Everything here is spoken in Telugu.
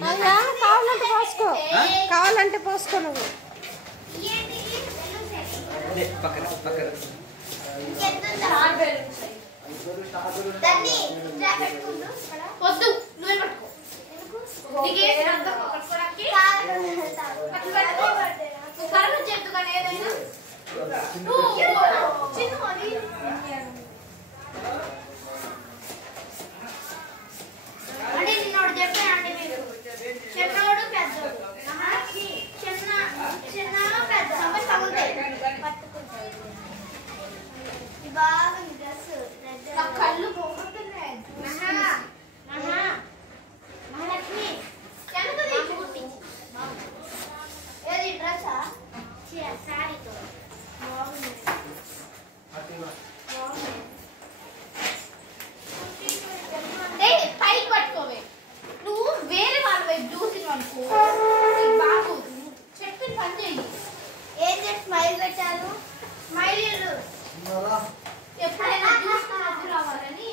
కావాలంటే పోసుకో, కావాలంటే పోసుకో నువ్వు. వద్దు నువ్వే పట్టుకో. అంటే నిన్నోడు చెప్పానంటే మీరు చిన్నోడు పెద్దోడు చిన్న పెద్ద బాగా డ్రెస్ కళ్ళు పోగొట్టున్నాయి. మహాలక్ష్మి ఏది డ్రెస్సా శారీతో బాగుంది. పైకి పట్టుకోవే. నువ్వు వేరే వాళ్ళ వైపు చూసిన అనుకో బాగు చెప్పిన పని చేయి. ఏం చేసి స్మైల్ పెట్టారు? స్మైల్ ఎప్పుడైనా చూసుకున్నప్పుడు రావాలని